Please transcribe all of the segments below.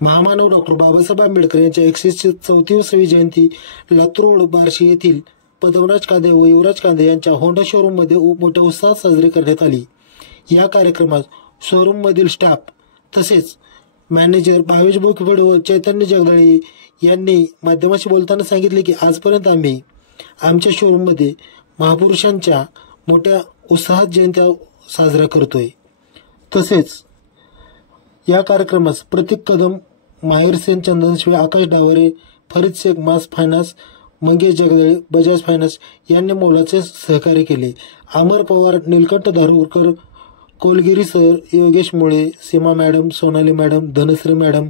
महामानव डॉक्टर बाबासाहेब आंबेडकर यांच्या 134वी जयंती लातूर रोड बार्शी येथील पद्मराज कांदे व युवराज कांदे यांच्या होंडा शोरूममध्ये मोठ्या उत्साहात साजरी करण्यात आली। या कार्यक्रमात शोरूममधील स्टाफ तसेच मॅनेजर भावेश बोकफेड व चैतन्य जगदाळे यांनी माध्यमाशी बोलताना सांगितले की आजपर्यंत आम्ही आमच्या शोरूममध्ये महापुरुषांच्या मोठ्या उत्साहात जयंत्या साजरा करतोय। तसेच या कार्यक्रमास प्रतीक कदम, माहेर सेन, चंदन शिवे, आकाश डावरे, फरीद शेख, मास फायनान्स, मंगेश जगदाळे, बजाज फायनान्स यांनी मोलाचे सहकार्य केले। Amar Pawar, Nilkanth Dharurkar, Kolgiri sir, Yogesh Mule, Seema madam, Sonali madam, Dhanashree madam,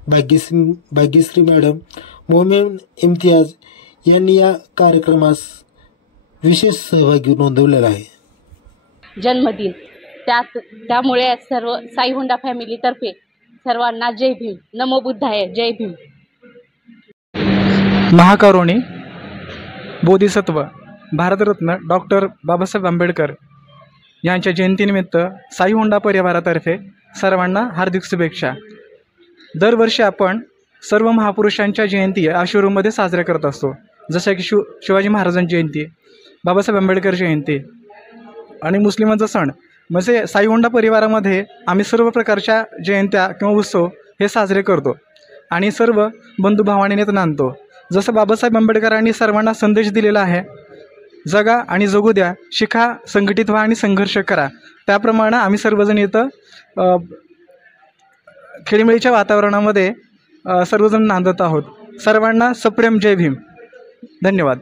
Bhagyashree madam, Momin Imtiyaz यांनी या कार्यक्रमास विशेष सहभागी नोंदवलेला आहे। जन्मदिन त्यामुळे सर्व साई होंडा फॅमिलीतर्फे सर्वांना जय भीम, नमो बुद्धाय, जय भीम। महाकरुणी बोधिसत्व भारतरत्न डॉक्टर बाबासाहेब आंबेडकर यांच्या जयंतीनिमित्त साई होंडा परिवारातर्फे सर्वांना हार्दिक शुभेच्छा। दरवर्षी आपण सर्व महापुरुषांच्या जयंती या शोरूममध्ये साजऱ्या करत असतो, जसं की शिवाजी महाराजांची जयंती, बाबासाहेब आंबेडकर जयंती आणि मुस्लिमांचा सण म्हणजे साई होंडा परिवारामध्ये आम्ही सर्व प्रकारच्या जयंत्या किंवा उत्सव हे साजरे करतो आणि सर्व बंधुभावानेच नांदतो। जसं बाबासाहेब आंबेडकरांनी सर्वांना संदेश दिलेला आहे, जगा आणि जगू द्या, शिका, संघटित व्हा आणि संघर्ष करा, त्याप्रमाणे आम्ही सर्वजण इथं खेळीमेळीच्या वातावरणामध्ये सर्वजण नांदत आहोत। सर्वांना सप्रेम जय भीम। धन्यवाद।